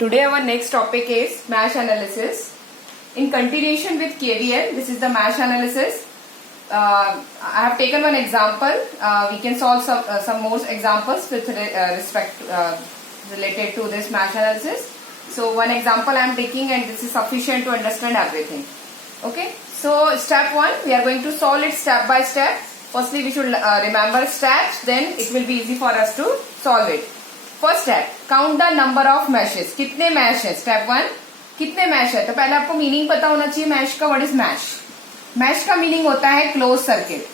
Today our next topic is MASH analysis. In continuation with KVL, this is the MASH analysis. I have taken one example. We can solve some more examples with respect related to this MASH analysis. So one example I am taking, and this is sufficient to understand everything. Okay. So step 1, we are going to solve it step by step. Firstly, we should remember steps. Then it will be easy for us to solve it. First step, count the number of meshes. कितने mesh है? Step 1, कितने mesh है? तो पहले आपको meaning पता होना चाहिए मैश का. What is mesh? मैश का मीनिंग होता है close circuit.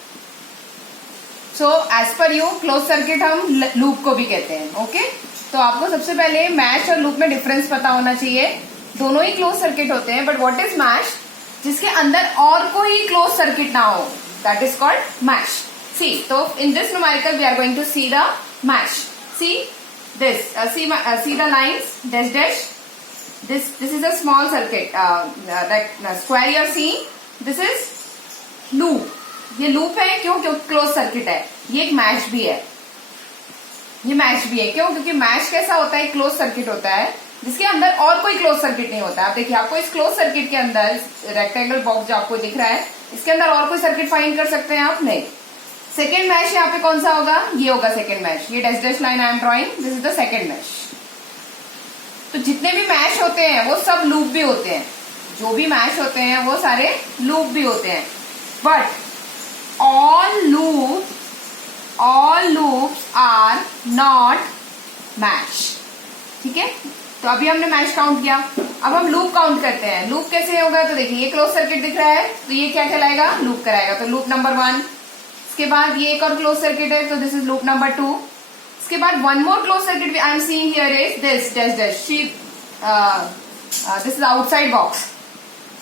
So as per you close circuit हम लूप को भी कहते हैं. ओके, तो आपको सबसे पहले मैश और लूप में डिफरेंस पता होना चाहिए. दोनों ही क्लोज सर्किट होते हैं, बट व्हाट इज मैश? जिसके अंदर और कोई क्लोज सर्किट ना हो, that is called mesh. See, तो in this numerical we are going to see the mesh. See this, see the lines, dash dash. This is a small circuit, square you are seeing. This is loop. ये loop है क्यों? क्योंकि close circuit है. ये एक mash भी है. ये मैश भी है क्यों? क्योंकि मैश कैसा होता है? क्लोज सर्किट होता है जिसके अंदर और कोई क्लोज सर्किट नहीं होता है. आप देखिए, आपको इस क्लोज सर्किट के अंदर रेक्टेंगल बॉक्स जो आपको दिख रहा है, इसके अंदर और कोई सर्किट फाइंड कर सकते हैं आप? नहीं. सेकेंड मैश यहाँ पे कौन सा होगा? ये होगा सेकेंड मैश. ये dash dash line I am drawing, this is the second mesh. तो जितने भी मैश होते हैं वो सब लूप भी होते हैं. जो भी मैश होते हैं वो सारे लूप भी होते हैं. But all loops are not mesh. ठीक है, तो अभी हमने मैश काउंट किया. अब हम लूप काउंट करते हैं. लूप कैसे होगा? तो देखिए, ये क्लोज सर्किट दिख रहा है, तो ये क्या कहलाएगा? लूप कराएगा. तो लूप नंबर 1. इसके बाद ये एक और क्लोज सर्किट है, तो दिस इज लूप नंबर 2. इसके बाद one more close circuit I am seeing here is this dash dash. This is outside box.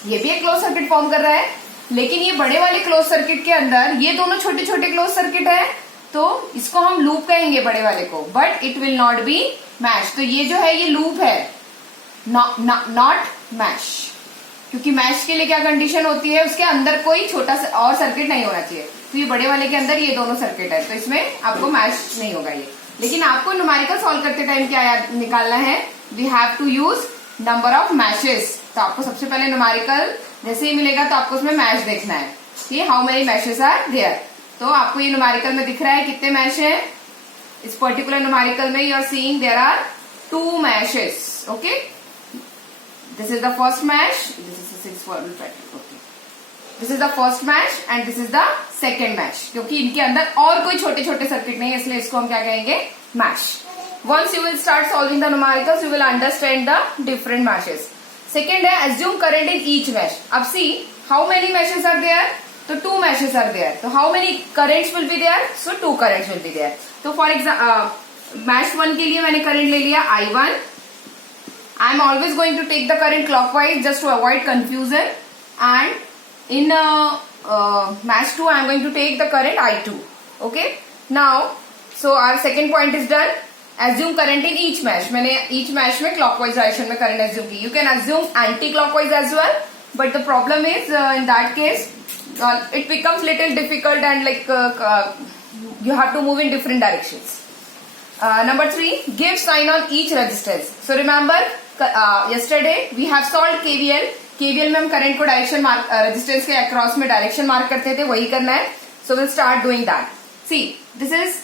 ये भी एक क्लोज सर्किट फॉर्म कर रहा है, लेकिन ये बड़े वाले क्लोज सर्किट के अंदर ये दोनों छोटे छोटे क्लोज सर्किट है, तो इसको हम लूप कहेंगे बड़े वाले को, but it will not be mesh. तो ये जो है ये लूप है, नॉट मैश. क्योंकि मैश के लिए क्या कंडीशन होती है? उसके अंदर कोई छोटा सा और सर्किट नहीं होना चाहिए. तो ये बड़े वाले के अंदर ये दोनों सर्किट है, तो इसमें आपको मैश नहीं होगा ये. लेकिन आपको न्यूमेरिकल सॉल्व करते टाइम क्या निकालना है? We have to use number of meshes. तो आपको सबसे पहले न्यूमेरिकल जैसे ही मिलेगा तो आपको उसमें मैश देखना है कि how many meshes are there. तो आपको ये न्यूमेरिकल में दिख रहा है कितने मैश है. इस पर्टिकुलर न्यूमेरिकल में you are seeing there are 2 meshes. Okay, this is the first mesh, this is the 6 formal pattern. Okay, this is the first mesh and this is the second mesh. क्योंकि इनके अंदर और कोई छोटे छोटे circuit नहीं है, इसलिए इसको हम क्या कहेंगे? Mesh. Once you will start solving the numericals you will understand the different meshes. Second है assume current in each mesh. अब see how many meshes are there? तो 2 मैशेस आर देयर. तो how many currents will be there? So 2 currents will be there. तो for example mesh 1 के लिए मैंने current ले लिया I1. I am always going to take the current clockwise just to avoid confusion, and in match 2 I am going to take the current I2. Okay, now so our second point is done. Assume current in each mesh. मैंने each mesh में clockwise direction में current assume की. You can assume anti-clockwise as well, but the problem is in that case it becomes little difficult and like you have to move in different directions. Number 3, give sign on each resistance. So remember yesterday we have solved KVL. KVL में हम current को direction mark resistance के across में direction mark करते थे, वही करना है. सो will start doing that. See this is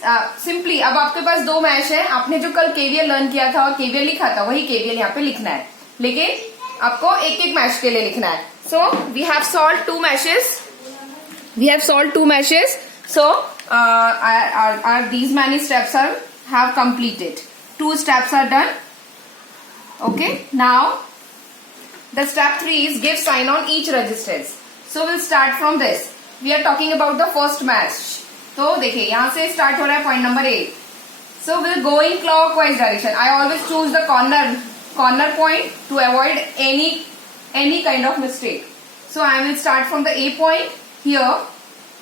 simply, अब आपके पास 2 मैश है. आपने जो कल KVL लर्न किया था और KVL लिखा था, वही KVL यहाँ पे लिखना है, लेकिन आपको एक एक मैश के लिए लिखना है. So we have solve 2 meshes. So are these many steps are have completed. 2 steps are done. Okay, now the step 3 is give sign on each resistance. So we'll start from this. We are talking about the first mesh. तो देखिए, यहां से start हो रहा है point number 8. So we'll go in clockwise direction. I always choose the corner point to avoid any kind of mistake. So I will start from the A point here.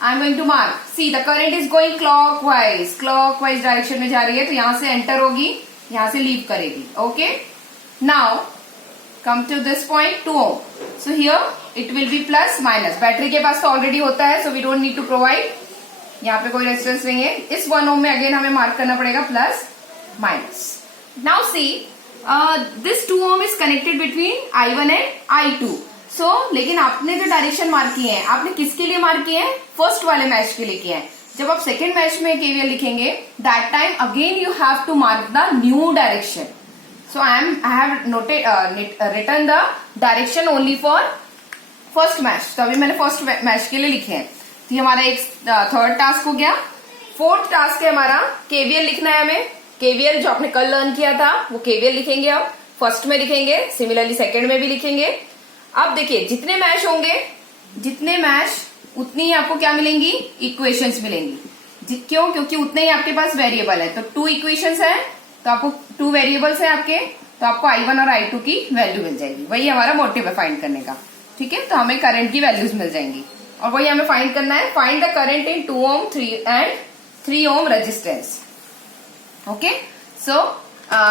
I am going to mark. See, the current is going clockwise direction में जा रही है, तो यहां से enter होगी, यहां से लीव करेगी. Okay, now come to this point 2 ohm. So here it will be plus minus. Battery के पास तो ऑलरेडी होता है, so we don't need to provide. यहाँ पे कोई रेजिस्टेंस नहीं है. इस 1 ohm में अगेन हमें मार्क करना पड़ेगा plus minus. Now see this 2 ohm is connected between I1 and I2. सो लेकिन आपने जो डायरेक्शन मार्क किए हैं, आपने किसके लिए मार्क किए हैं? फर्स्ट वाले मैश के लिए किए हैं. जब आप सेकेंड मैश में केवीएल लिखेंगे, that time again you have to mark the new direction. So I have noted written the direction only for first mesh. तो अभी मैंने फर्स्ट मैश के लिए लिखे हैं. तो ये हमारा एक थर्ड टास्क हो गया. फोर्थ टास्क है हमारा केवीएल लिखना है हमें. केवीएल जो आपने कल लर्न किया था वो केवीएल लिखेंगे. अब फर्स्ट में लिखेंगे, सिमिलरली सेकेंड में भी लिखेंगे. अब देखिए जितने मैश होंगे, जितने मैश उतनी ही आपको क्या मिलेंगी? इक्वेशंस मिलेंगी. क्यों? क्योंकि उतने ही आपके पास वेरिएबल है. तो 2 इक्वेशंस है, तो आपको 2 वेरिएबल्स है आपके, तो आपको I1 और I2 की वैल्यू मिल जाएगी. वही हमारा मोटिव है फाइंड करने का. ठीक है, तो हमें करंट की वैल्यूज मिल जाएंगी और वही हमें फाइंड करना है. Find the current in 2 ohm 3 ohm resistance. Okay, so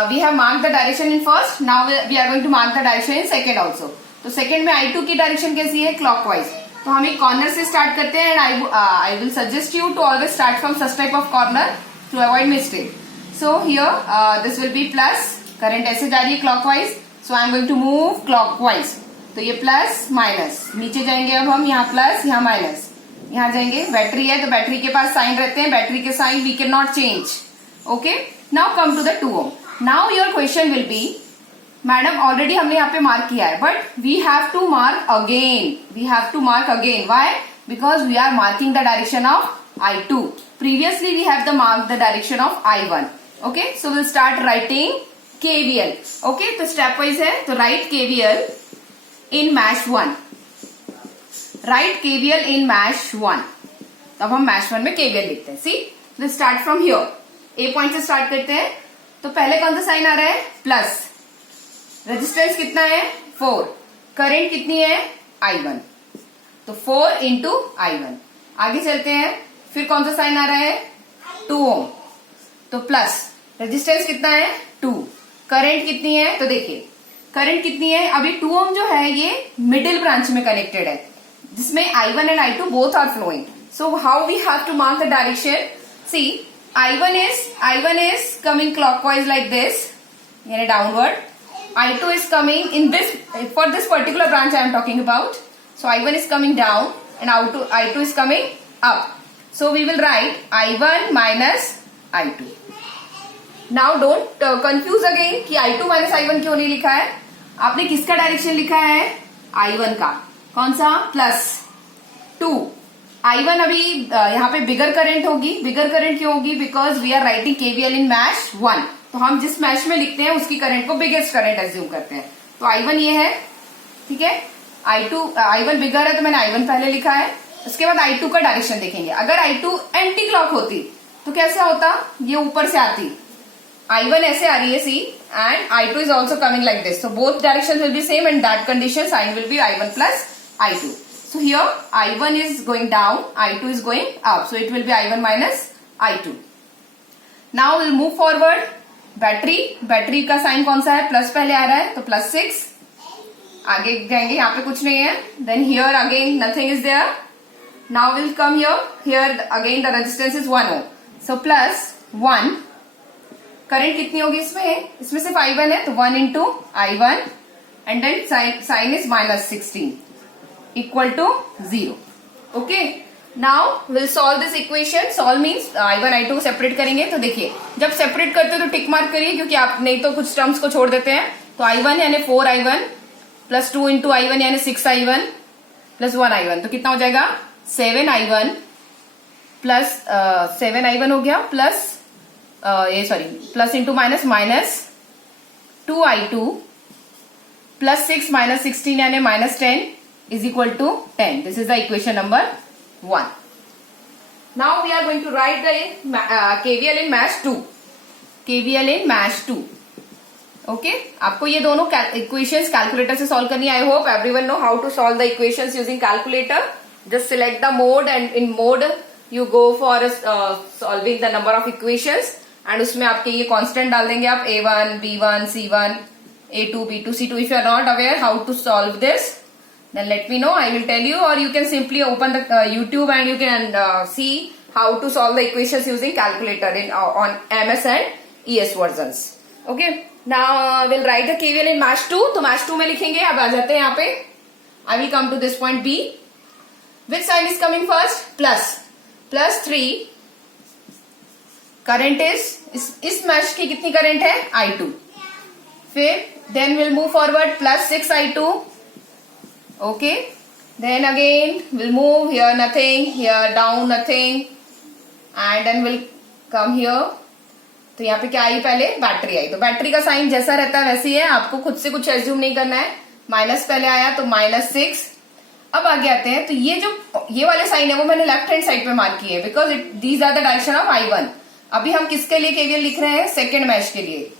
we have mark the direction in first. Now we are going to mark the direction in second also. तो सेकेंड में I2 की direction कैसी है? Clockwise. तो हम एक corner से start करते हैं and I will suggest you to always start from such type of corner to avoid mistake. So here this will be plus. Current ऐसे जा रही है clockwise. So I am going to move clockwise. तो ये plus minus, नीचे जाएंगे अब हम, यहाँ प्लस यहाँ माइनस, यहाँ जाएंगे. बैटरी है तो बैटरी के पास साइन रहते हैं. बैटरी के sign we can not change. Okay, now come to the 2 ohm. Now your question will be, madam already हमने यहाँ पे मार्क किया है, but we have to mark again. We have to mark again. Why? Because we are marking the direction of I2. Previously we have the mark the direction of I1. Okay, so will start writing KVL. Okay, तो step wise है. तो right KVL in mesh 1. Right KVL in mesh 1. तो अब हम mash 1 में KVL लिखते हैं. See, will start from here. A point से स्टार्ट करते हैं. तो पहले कौन सा साइन आ रहा है? प्लस. रेजिस्टेंस कितना है? 4. करंट कितनी है? I1. तो 4 इंटू I1. आगे चलते हैं. फिर कौन सा साइन आ रहा है? 2 ohm. तो प्लस. रेजिस्टेंस कितना है? 2. करंट कितनी है? तो देखिए करंट कितनी है. अभी 2 ohm जो है ये मिडिल ब्रांच में कनेक्टेड है, जिसमें I1 and I2 both are flowing. So how we have to mark the direction? See, I1 is coming clockwise like this, यानी downward. I2 is coming in this, for this particular branch I am talking about. So I1 is coming down and I2 is coming up. So we will write I1 minus I2. Now don't confuse again कि I2 minus I1 क्यों नहीं लिखा है. आपने किसका direction लिखा है? I1 का. कौन सा? प्लस 2. I1 अभी यहाँ पे बिगर करंट होगी. बिगर करंट क्यों होगी? Because we are writing KVL in mesh 1. तो हम जिस मैश में लिखते हैं उसकी करंट को बिगेस्ट करंट एज्यूम करते हैं. तो I1 ये है. ठीक है, I1 बिगर है तो मैंने I1 पहले लिखा है. उसके बाद I2 का डायरेक्शन देखेंगे. अगर I2 एंटी क्लॉक होती तो कैसा होता? ये ऊपर से आती. I1 ऐसे आ रही है, see, and I2 is also coming like this. So both direction will be same and that condition sign will be I1 plus I2. So here I1 is going down, I2 is going up. So it will be I1 minus I2. Now we'll move forward. Battery का sign कौन सा है? Plus पहले आ रहा है तो plus 6. आगे जाएंगे, यहाँ पे कुछ नहीं है. Then here again nothing is there. Now we'll come here. Here again the resistance is 1 ohm. So plus 1. Current कितनी होगी इसमें? इसमें सिर्फ I1 है तो 1 into I1 and then sign is minus 16. Equal to 0. Okay. Now we'll solve this equation. Solve means I1 I2 को separate करेंगे. तो देखिए जब सेपरेट करते हो तो टिक मार्क करिए, क्योंकि आप नहीं तो कुछ टर्म्स को छोड़ देते हैं. तो I1 यानी 4I1 प्लस 2 इंटू I1 यानी 6I1 प्लस 1I1. तो कितना हो जाएगा? 7I1 प्लस 7I1 हो गया plus plus into minus minus 2I2 plus 6 minus 16 यानी minus 10 is equal to 10. This is the equation number 1. Now we are going to write the KVL in mesh 2. KVL in mesh 2. Okay? आपको ये दोनों equations calculator से solve करनी है. I hope everyone know how to solve the equations using calculator. Just select the mode and in mode you go for solving the number of equations. And उसमें आपके ये constant डाल देंगे आप A1, B1, C1, A2, B2, C2. If you are not aware how to solve this, then let me know. I will tell you, or you can simply open the YouTube and you can see how to solve the equations using calculator in on MS and ES versions. Okay. Now will write the KVL in mesh 2, तो mash 2 में लिखेंगे। अब आ जाते हैं यहाँ पे, I will come to this point B. Which sign is coming first? Plus, plus 3 current is, इस mesh की कितनी करंट है? I2। फिर then will move forward, plus 6I2, okay. Then again will move here, nothing, here down nothing, and then will come here. तो यहाँ पे क्या आई? पहले बैटरी आई। तो बैटरी का साइन जैसा रहता है वैसे ही है, आपको खुद से कुछ एज्यूम नहीं करना है। माइनस पहले आया तो -6। अब आगे आते हैं, तो ये वाले साइन है वो मैंने लेफ्ट हैंड साइड पे मार्क किए, because these are the direction of I1। अभी हम किसके लिए केवीएल लिख रहे हैं? सेकेंड मैश के लिए।